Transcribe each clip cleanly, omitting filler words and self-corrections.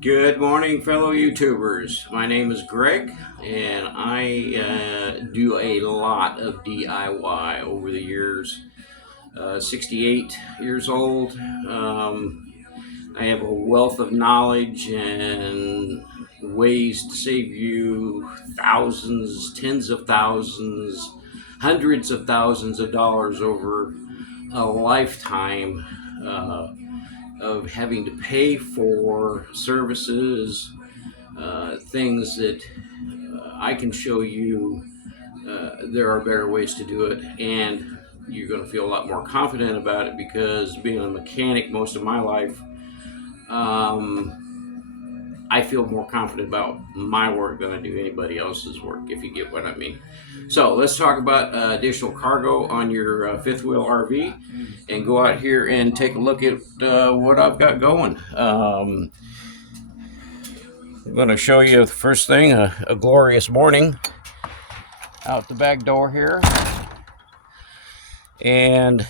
Good morning, fellow YouTubers. My name is Greg, and I do a lot of DIY over the years. 68 years old. I have a wealth of knowledge and ways to save you thousands, tens of thousands, hundreds of thousands of dollars over a lifetime. Of having to pay for services, things that I can show you. There are better ways to do it, and you're going to feel a lot more confident about it because being a mechanic most of my life, I feel more confident about my work than I do anybody else's work, if you get what I mean. So let's talk about additional cargo on your fifth wheel RV and go out here and take a look at what I've got going. I'm going to show you the first thing, a glorious morning out the back door here. And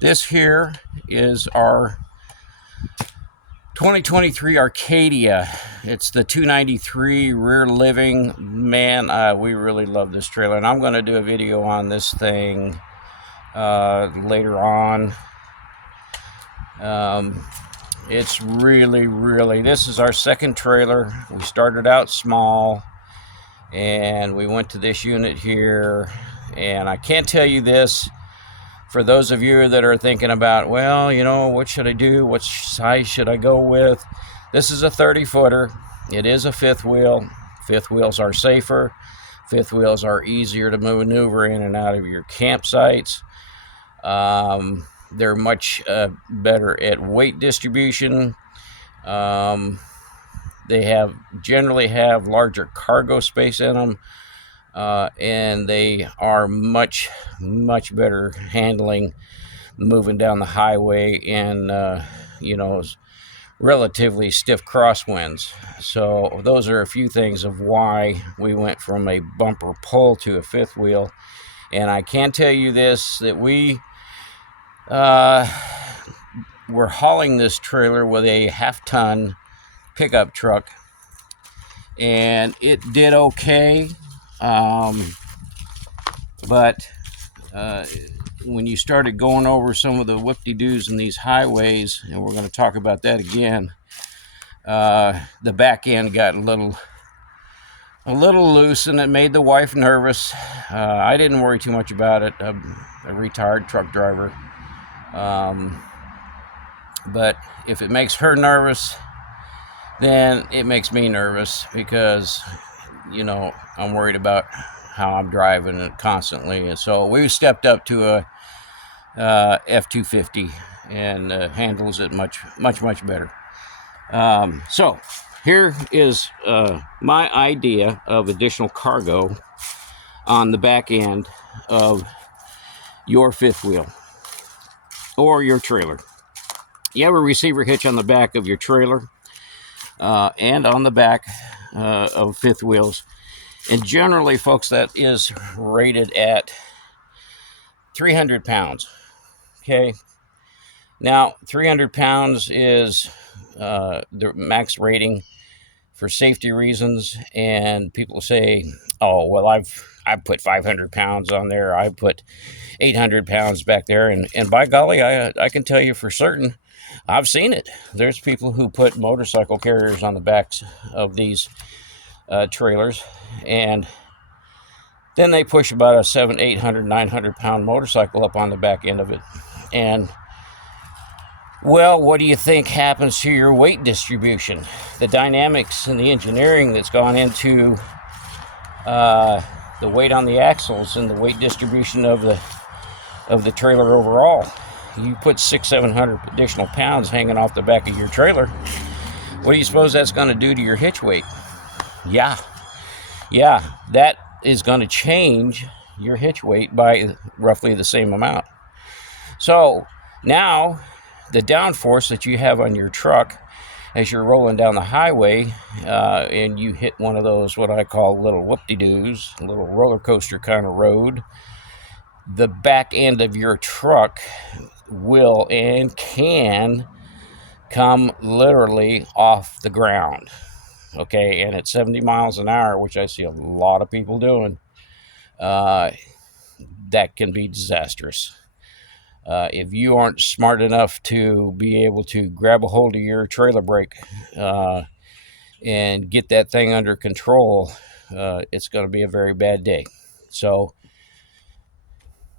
this here is our 2023 Arcadia. It's the 293 rear living. Man, we really love this trailer, and I'm going to do a video on this thing later on. It's really, this is our second trailer. We started out small, and we went to this unit here, and I can't tell you this. For those of you that are thinking about, well, you know, what should I do? What size should I go with? This is a 30-footer. It is a fifth wheel. Fifth wheels are safer. Fifth wheels are easier to maneuver in and out of your campsites. They're much better at weight distribution. They generally have larger cargo space in them. And they are much better handling moving down the highway in relatively stiff crosswinds. So those are a few things of why we went from a bumper pull to a fifth wheel. And I can tell you this, that we're hauling this trailer with a half-ton pickup truck, and it did okay. But when you started going over some of the whoop-de-doos in these highways, and we're going to talk about that again, the back end got a little loose, and it made the wife nervous. I didn't worry too much about it. I'm a retired truck driver. But if it makes her nervous, then it makes me nervous because I'm worried about how I'm driving it constantly. And so we stepped up to a F-250 and handles it much better. So here is my idea of additional cargo on the back end of your fifth wheel or your trailer. You have a receiver hitch on the back of your trailer and on the back of fifth wheels. And generally, folks, that is rated at 300 pounds. Okay. Now, 300 pounds is the max rating for safety reasons. And people say, oh, well, I've put 500 pounds on there. I put 800 pounds back there. And by golly, I can tell you for certain, I've seen it. There's people who put motorcycle carriers on the backs of these trailers, and then they push about a 700, 800, 900 pound motorcycle up on the back end of it. And well, what do you think happens to your weight distribution? The dynamics and the engineering that's gone into the weight on the axles and the weight distribution of the trailer overall. You put 600-700 additional pounds hanging off the back of your trailer. What do you suppose that's going to do to your hitch weight? Yeah, that is going to change your hitch weight by roughly the same amount. So now the downforce that you have on your truck as you're rolling down the highway and you hit one of those, what I call little whoop-de-doos, a little roller coaster kind of road, the back end of your truck will and can come literally off the ground. Okay, and at 70 miles an hour, which I see a lot of people doing, that can be disastrous. If you aren't smart enough to be able to grab a hold of your trailer brake and get that thing under control, it's going to be a very bad day. So,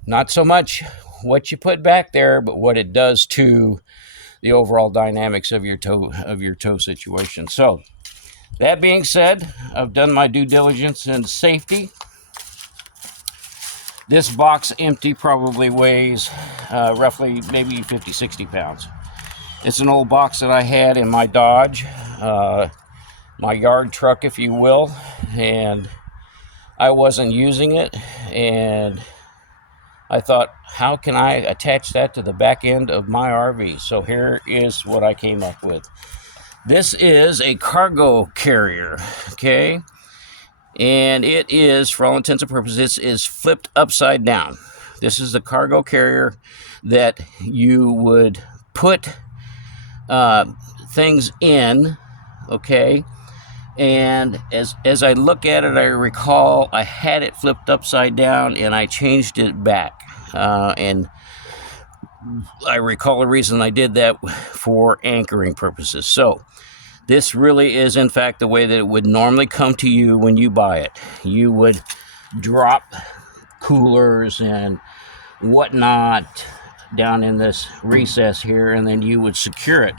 not so much what you put back there, but what it does to the overall dynamics of your tow situation. So, that being said, I've done my due diligence in safety. This box empty probably weighs roughly maybe 50, 60 pounds. It's an old box that I had in my Dodge, my yard truck, if you will, and I wasn't using it, and I thought, how can I attach that to the back end of my RV? So here is what I came up with. This is a cargo carrier, okay? And it is, for all intents and purposes, is flipped upside down. This is the cargo carrier that you would put things in, okay? And as I look at it, I recall I had it flipped upside down and I changed it back. And I recall the reason I did that for anchoring purposes. So this really is, in fact, the way that it would normally come to you when you buy it. You would drop coolers and whatnot down in this recess here, and then you would secure it.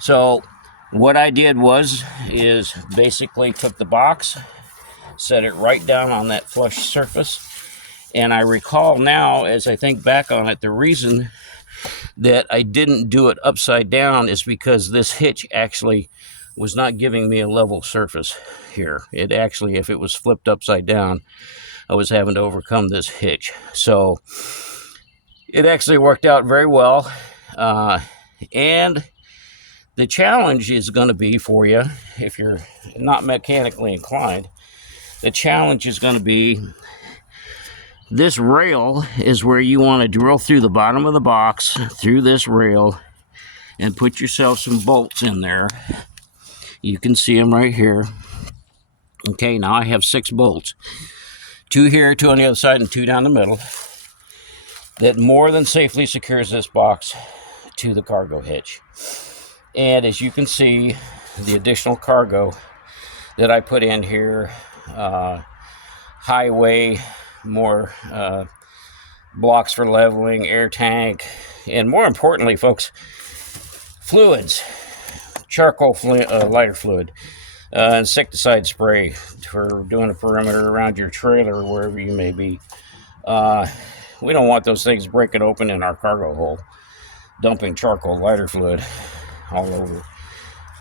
So what I did is basically took the box, set it right down on that flush surface, and I recall now, as I think back on it, the reason that I didn't do it upside down is because this hitch actually was not giving me a level surface here. It actually, if it was flipped upside down, I was having to overcome this hitch. So it actually worked out very well. And the challenge is going to be for you, if you're not mechanically inclined, the challenge is going to be this rail is where you want to drill through the bottom of the box, through this rail, and put yourself some bolts in there. You can see them right here. Okay, now I have 6 bolts. 2 here, 2 on the other side, and 2 down the middle. That more than safely secures this box to the cargo hitch. And as you can see, the additional cargo that I put in here, highway, more blocks for leveling, air tank, and more importantly, folks, fluids, charcoal lighter fluid, insecticide spray for doing a perimeter around your trailer or wherever you may be. We don't want those things breaking open in our cargo hold, dumping charcoal lighter fluid all over.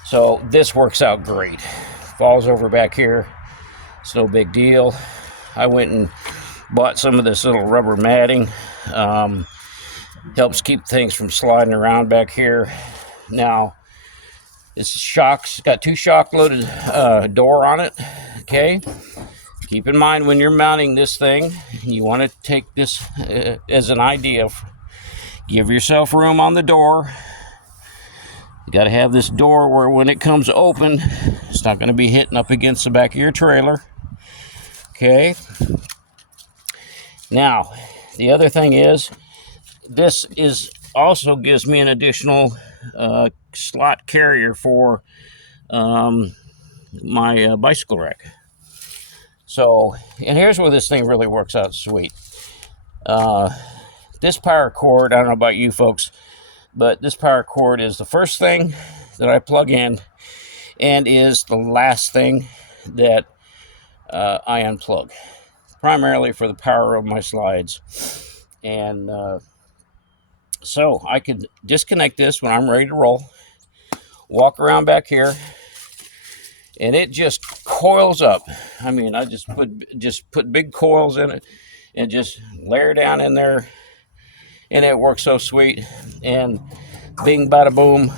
So this works out great. Falls over back here, it's no big deal. I went and bought some of this little rubber matting. Helps keep things from sliding around back here. Now, this shocks, got 2 shock loaded door on it. Okay, keep in mind when you're mounting this thing, you want to take this as an idea. Give yourself room on the door. You got to have this door where when it comes open, it's not going to be hitting up against the back of your trailer. Okay. Now, the other thing is, this is also gives me an additional slot carrier for my bicycle rack. So, and here's where this thing really works out sweet. This power cord, I don't know about you folks, but this power cord is the first thing that I plug in and is the last thing that I unplug, primarily for the power of my slides. And so I could disconnect this when I'm ready to roll, walk around back here, and it just coils up. I mean, I just put big coils in it and just layer down in there, and it works so sweet. And bing, bada, boom,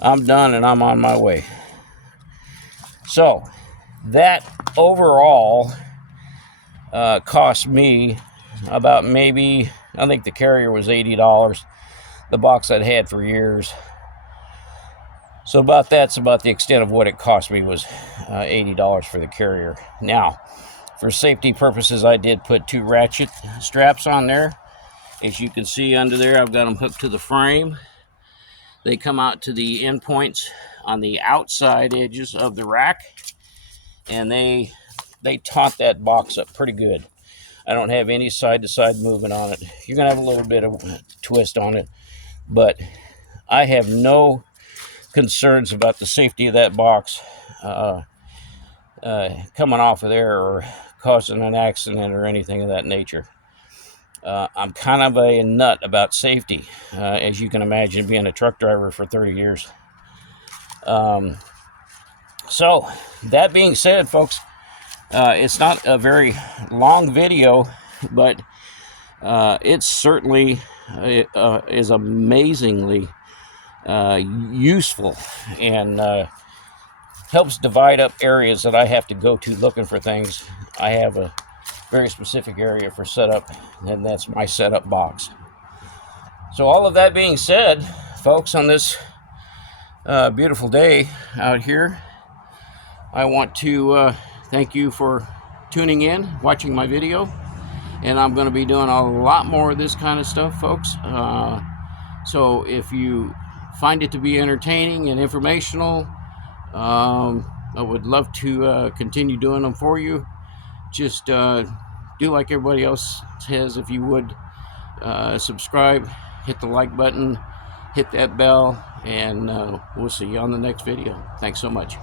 I'm done and I'm on my way. So that overall cost me about, maybe, I think the carrier was $80. The box I'd had for years So that's about the extent of what it cost me, was $80 for the carrier. Now, for safety purposes, I did put 2 ratchet straps on there. As you can see under there, I've got them hooked to the frame. They come out to the end points on the outside edges of the rack, and they taut that box up pretty good. I don't have any side-to-side movement on it. You're gonna have a little bit of twist on it, but I have no concerns about the safety of that box coming off of there or causing an accident or anything of that nature. I'm kind of a nut about safety, as you can imagine, being a truck driver for 30 years. So that being said, folks, it's not a very long video, but it certainly is amazingly useful, and helps divide up areas that I have to go to looking for things. I have a very specific area for setup, and that's my setup box. So all of that being said, folks, on this beautiful day out here, I want to thank you for tuning in, watching my video, and I'm going to be doing a lot more of this kind of stuff, folks. So if you find it to be entertaining and informational, I would love to continue doing them for you. Just do like everybody else says, if you would subscribe, hit the like button, hit that bell, and we'll see you on the next video. Thanks so much.